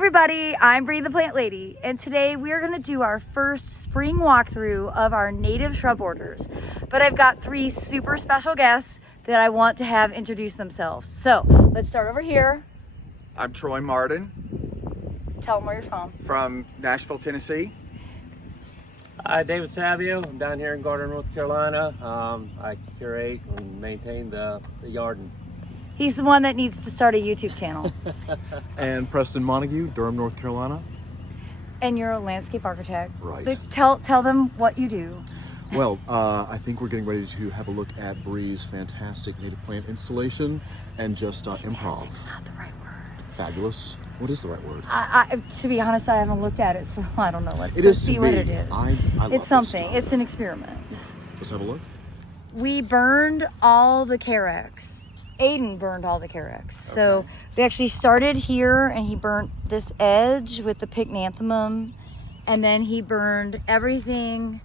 everybody, I'm Bree the Plant Lady, and today we are going to do our first spring walkthrough of our native shrub orders. But I've got 3 super special guests that I want to have introduce themselves. So let's start over here. I'm Troy Martin. Tell them where you're from. From Nashville, Tennessee. Hi, David Savio. I'm down here in Gardner, North Carolina. I curate and maintain the garden. He's the one that needs to start a YouTube channel. And Preston Montague, Durham, North Carolina. And you're a landscape architect. Right. But tell them what you do. Well, I think we're getting ready to have a look at Bree's fantastic native plant installation and just improv. It's not the right word. Fabulous. What is the right word? To be honest, I haven't looked at it, so I don't know. Let's It go is to see what me. it is. I love It's this something. stuff. It's an experiment. Let's have a look. We burned all the carex. Aiden burned all the carex. So we actually started here, and he burnt this edge with the pycnanthemum, and then he burned everything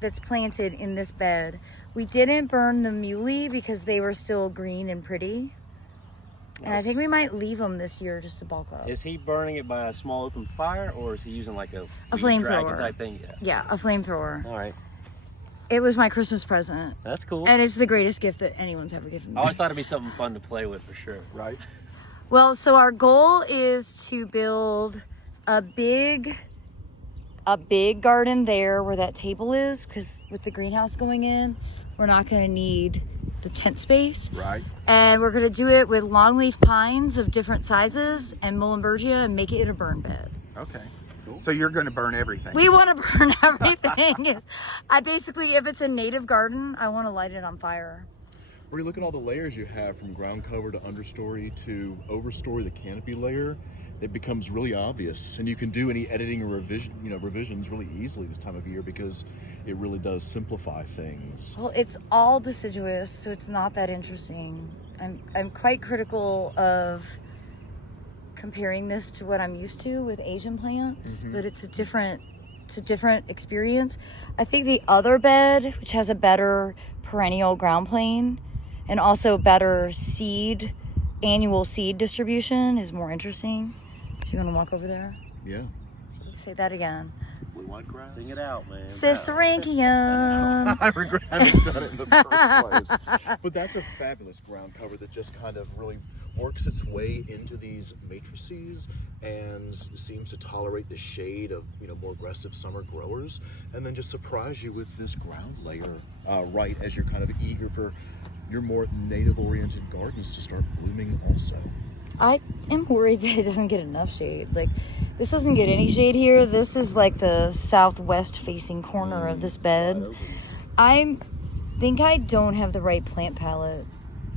that's planted in this bed. We didn't burn the muley because they were still green and pretty. And I think we might leave them this year just to bulk up. Is he burning it by a small open fire, or is he using like a flamethrower dragon type thing? Yeah, a flamethrower. All right. It was my Christmas present. That's cool. And it's the greatest gift that anyone's ever given me. I always thought it'd be something fun to play with for sure. Right. Well, so our goal is to build a big garden there where that table is, because with the greenhouse going in, we're not going to need the tent space. Right. And we're going to do it with longleaf pines of different sizes and muhlenbergia and make it a burn bed. Okay. Cool. So you're going to burn everything. We want to burn everything. I basically, if it's a native garden, I want to light it on fire. When you look at all the layers you have from ground cover to understory to overstory, the canopy layer, it becomes really obvious. And you can do any editing or revisions really easily this time of year because it really does simplify things. Well, it's all deciduous, so it's not that interesting. I'm quite critical of comparing this to what I'm used to with Asian plants, but it's a different experience. I think the other bed, which has a better perennial ground plane and also better annual seed distribution, is more interesting. So you want to walk over there? Yeah. Say that again. Blue-white grass. Sing it out, man. Ciceranchium. I regret having done it in the first place. But that's a fabulous ground cover that just kind of really works its way into these matrices and seems to tolerate the shade of more aggressive summer growers, and then just surprise you with this ground layer right as you're kind of eager for your more native-oriented gardens to start blooming also. I am worried that it doesn't get enough shade. Like, this doesn't get any shade here. This is like the southwest facing corner of this bed. I think I don't have the right plant palette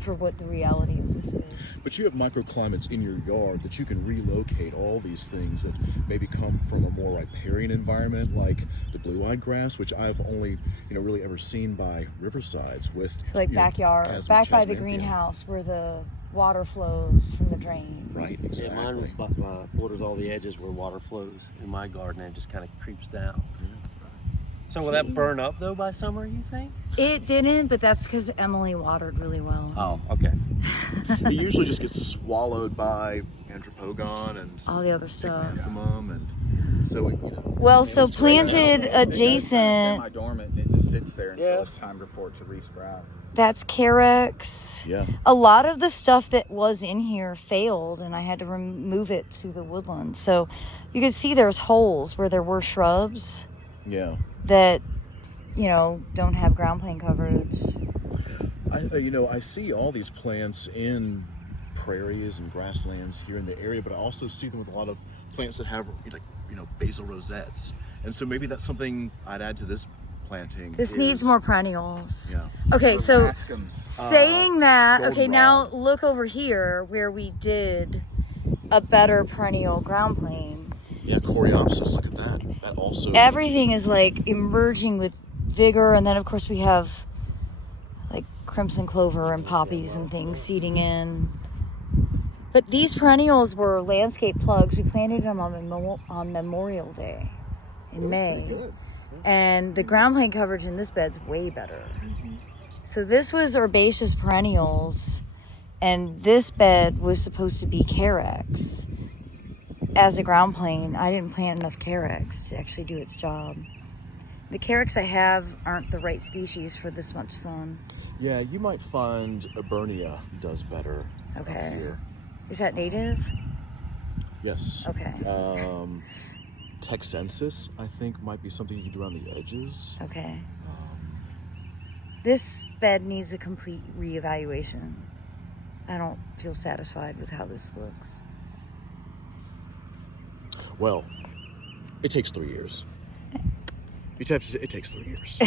for what the reality of this is. But you have microclimates in your yard that you can relocate all these things that maybe come from a more riparian environment, like the blue-eyed grass, which I've only really ever seen by riversides with. So like backyard, back by the greenhouse where the water flows from the drain. Right, exactly. Yeah, mine borders all the edges where water flows in my garden and it just kind of creeps down. So will that burn up though by summer, you think? It didn't, but that's because Emily watered really well. Oh, okay. It usually just gets swallowed by anthropogon and All the other stuff. pycnanthemum, and so Well, so planted adjacent, Semi-dormant, and it just sits there until it's time for it to resprout. that's carex. Yeah. A lot of the stuff that was in here failed, and I had to remove it to the woodland. So you can see there's holes where there were shrubs Yeah. that don't have ground plane coverage. I see all these plants in prairies and grasslands here in the area, but I also see them with a lot of plants that have basil rosettes, and so maybe that's something I'd add to this planting. This needs more perennials. Yeah. Okay, so Raskums. saying that, okay, goldenrod. now look over here where we did a better perennial ground plane. Yeah, Coreopsis, look at that. That also. Everything is like emerging with vigor, and then of course we have like crimson clover and poppies and things seeding in. But these perennials were landscape plugs. We planted them on Memorial Day in May. Good. And the ground plane coverage in this bed's way better. So this was herbaceous perennials, and this bed was supposed to be carex. as a ground plane, I didn't plant enough carex to actually do its job. The carex I have aren't the right species for this much sun. Yeah, you might find Ebernia does better up Okay. here. Is that native? Yes. Okay. Texensis, I think, might be something you could do around the edges. Okay. This bed needs a complete reevaluation. I don't feel satisfied with how this looks. Well, it takes 3 years. It takes 3 years.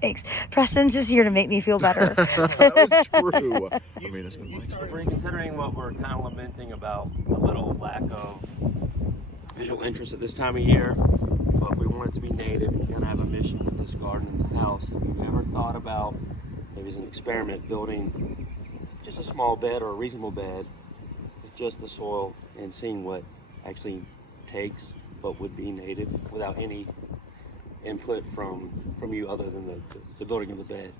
Thanks. Preston's just here to make me feel better. That was true. I mean, that's been my experience. Considering what we're kind of lamenting about a little lack of visual interest at this time of year, but we want it to be native and kind of have a mission with this garden in the house. Have you ever thought about, maybe as an experiment, building just a small bed or a reasonable bed with just the soil and seeing what actually takes what would be native without any input from you other than the building of the bed?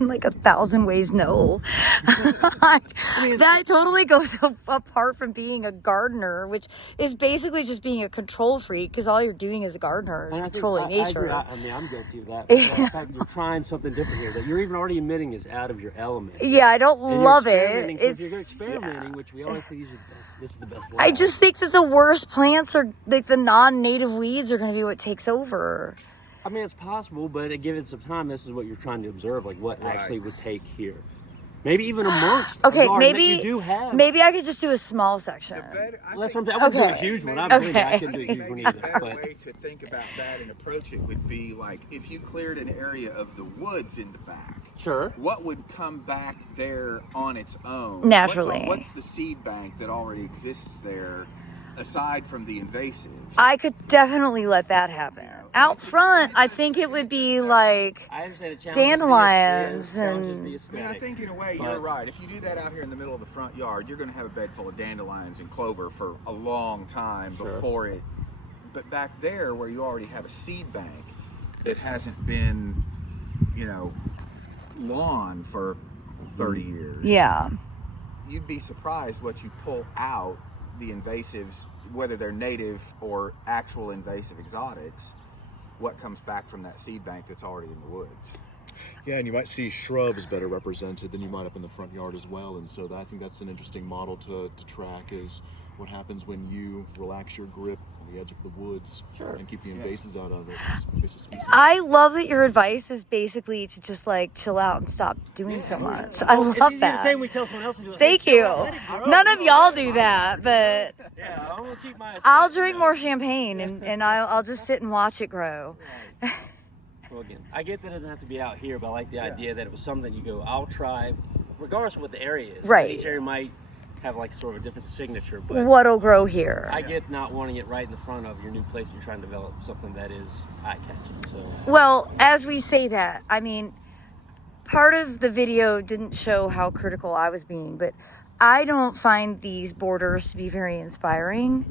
In like 1,000 ways, no. That totally goes apart from being a gardener, which is basically just being a control freak, because all you're doing as a gardener is controlling nature. I mean, I'm guilty of that. But the fact that you're trying something different here, that you're even already admitting is out of your element. Yeah, I don't And love you're it. experimenting, so if you're It's experimenting, which we always think this is the best. I just think that the worst plants are like the non-native weeds are going to be what takes over. I mean, it's possible, but give it some time. This is what you're trying to observe, like what Right. actually would take here. Maybe even amongst Okay, the garden maybe that you do have. maybe I could just do a small section. Well, that's what I'm saying. I wouldn't do a Okay. huge one. I Okay. believe I couldn't do a huge one Maybe a either. better But way to think about that and approach it would be like if you cleared an area of the woods in the back. sure. What would come back there on its own? Naturally. What's the seed bank that already exists there, aside from the invasives? I could definitely let that happen. Out front, I think it would be like I understand the dandelions challenges and- I mean, I aesthetic. think in a way But- you're right. If you do that out here in the middle of the front yard, you're going to have a bed full of dandelions and clover for a long time Sure. before it. But back there, where you already have a seed bank that hasn't been, lawn for 30 years, yeah. you'd be surprised what you pull out the invasives, whether they're native or actual invasive exotics. What comes back from that seed bank that's already in the woods. Yeah, and you might see shrubs better represented than you might up in the front yard as well. And so I think that's an interesting model to track, is what happens when you relax your grip on the edge of the woods and keep the invasives out of it. Invasive species. I love that your advice is basically to just like chill out and stop doing so much. I It's love easy to that. say when we tell someone else to do it. Thank Hey, you. chill out, let it grow. None of y'all do that, but Yeah, I'm gonna keep my. I'll drink more champagne and I'll just sit and watch it grow. Well, again, I get that it doesn't have to be out here, but I like the idea that it was something you go, I'll try, regardless of what the area is. 'Cause Right. Each area might have like sort of a different signature, but What'll grow here? I get not wanting it right in the front of your new place. You're trying to develop something that is eye-catching. So Well, as we say that, I mean, part of the video didn't show how critical I was being, but I don't find these borders to be very inspiring.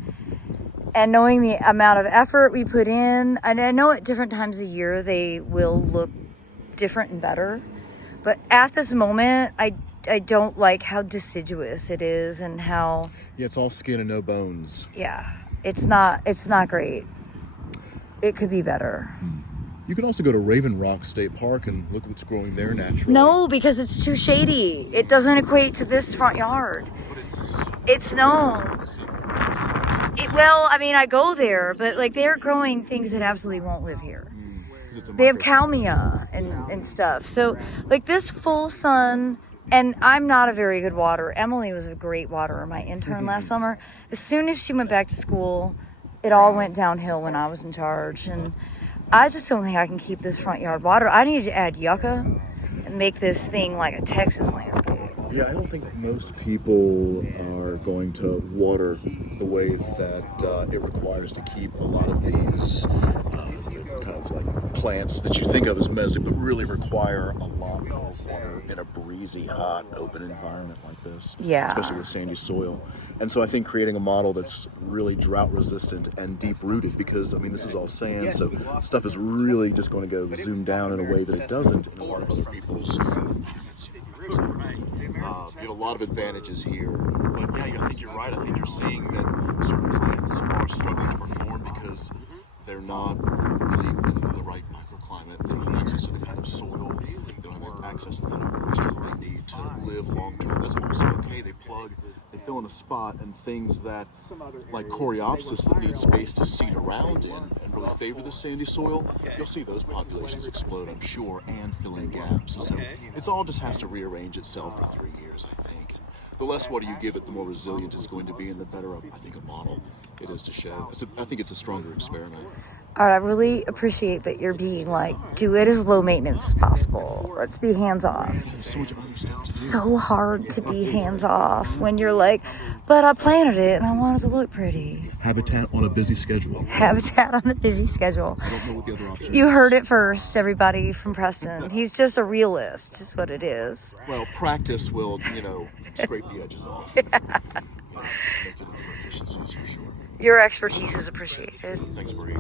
And knowing the amount of effort we put in, and I know at different times of year they will look different and better, but at this moment, I don't like how deciduous it is and how, Yeah, it's all skin and no bones. yeah, it's not great. It could be better. You could also go to Raven Rock State Park and look what's growing there naturally. No, because it's too shady. It doesn't equate to this front yard. It's no. Well, I mean, I go there, but like they're growing things that absolutely won't live here. They have calmia and stuff. So like this full sun, and I'm not a very good waterer. Emily was a great waterer, my intern last summer. As soon as she went back to school, it all went downhill when I was in charge. And I just don't think I can keep this front yard water. I need to add yucca and make this thing like a Texas landscape. Yeah, I don't think most people are going to water the way that it requires to keep a lot of these kind of like plants that you think of as mesic, but really require a lot more water in a breezy, hot, open environment like this. Yeah. Especially with sandy soil. And so I think creating a model that's really drought resistant and deep rooted, because I mean this is all sand, so stuff is really just going to go zoom down in a way that it doesn't in a lot of other people's Right. You have a lot of advantages here. But yeah, I think you're right. I think you're seeing that certain plants are struggling to perform because they're not really in the right microclimate. They don't have access to the kind of soil. They don't have access to the kind of moisture that they need to live long term. That's also okay. They fill in a spot, and things that, like Coreopsis, that need space to seed around in and really favor the sandy soil, you'll see those populations explode, I'm sure, and fill in gaps. So it all just has to rearrange itself for 3 years, I think. And the less water you give it, the more resilient it's going to be, and the better, I think, a model it is to show. I think it's a stronger experiment. All right, I really appreciate that you're being like, do it as low maintenance as possible. Let's be hands off. There's so much other stuff to do. So hard to be hands off when you're like, but I planted it and I want it to look pretty. Habitat on a busy schedule. Habitat on a busy schedule. I don't know what the other option You is. heard it first, everybody from Preston. He's just a realist, is what it is. Well, practice will, scrape the edges off. Make it up for efficiencies, for sure. Your expertise is appreciated. Thanks, Marie.